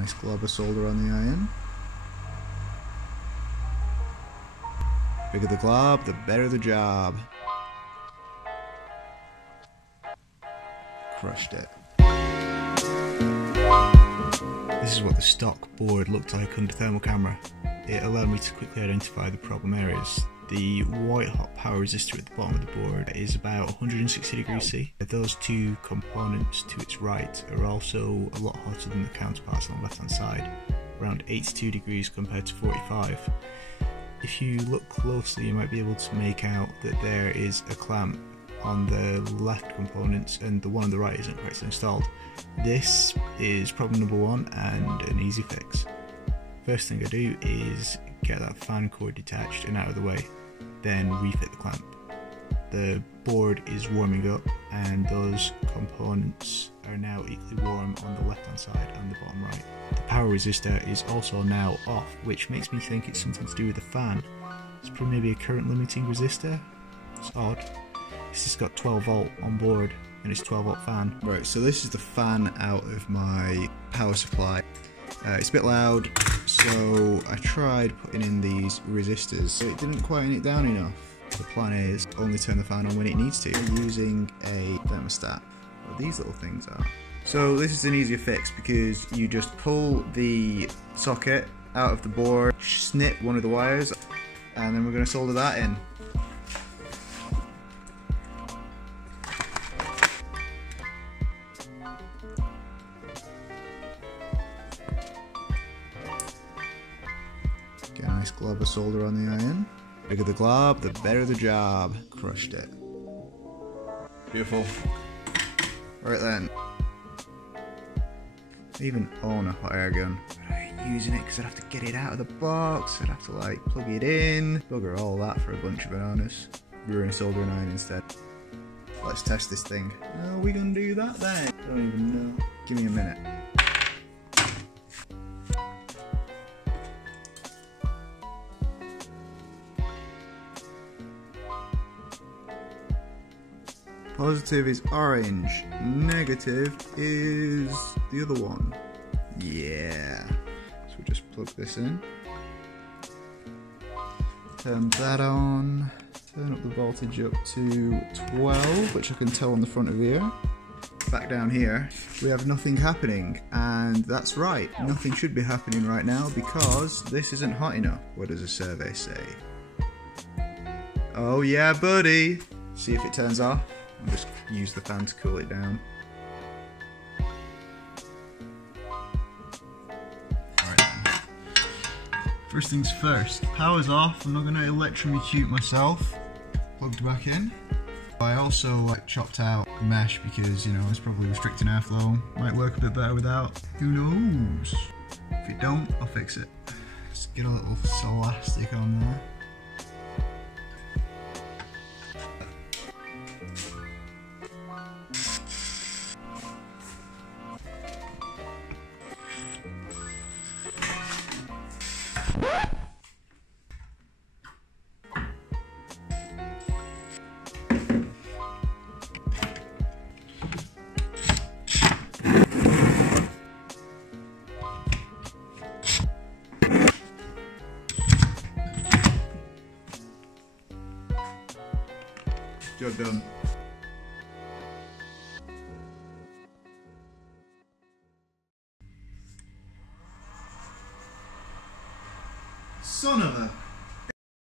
nice glob of solder on the iron. Bigger the glob, the better the job. Crushed it. This is what the stock board looked like under thermal camera. It allowed me to quickly identify the problem areas. The white hot power resistor at the bottom of the board is about 160 degrees C. Those two components to its right are also a lot hotter than the counterparts on the left hand side, around 82 degrees compared to 45. If you look closely, you might be able to make out that there is a clamp on the left components and the one on the right isn't correctly installed. This is problem number one and an easy fix. First thing I do is get that fan cord detached and out of the way, then refit the clamp. The board is warming up and those components are now equally warm on the left hand side and the bottom right. The power resistor is also now off, which makes me think it's something to do with the fan. It's probably maybe a current limiting resistor. It's odd. This has got 12 volt on board and it's 12 volt fan. Right, so this is the fan out of my power supply. It's a bit loud, so I tried putting in these resistors. It didn't quieten it down enough. The plan is only turn the fan on when it needs to, using a thermostat. What these little things are. So this is an easier fix because you just pull the socket out of the board, snip one of the wires, and then we're going to solder that in. Get a nice glob of solder on the iron. Bigger the glob, the better the job. Crushed it. Beautiful. Right then. I even own a hot air gun, but I ain't using it because I'd have to get it out of the box. I'd have to like plug it in. Bugger all that for a bunch of bananas. We're gonna solder an iron instead. Let's test this thing. How are we gonna do that then? I don't even know. Give me a minute. Positive is orange, negative is the other one. Yeah. So we'll just plug this in. Turn that on. Turn up the voltage up to 12, which I can tell on the front of here. Back down here, we have nothing happening. And that's right, nothing should be happening right now because this isn't hot enough. What does a survey say? Oh yeah, buddy. See if it turns off. I'll just use the fan to cool it down. Alright then. First things first, power's off. I'm not going to electrocute myself. Plugged back in. I also chopped out the mesh because, you know, it's probably restricting airflow. Might work a bit better without. Who knows? If it don't, I'll fix it. Just get a little elastic on there. Job done. Son of a...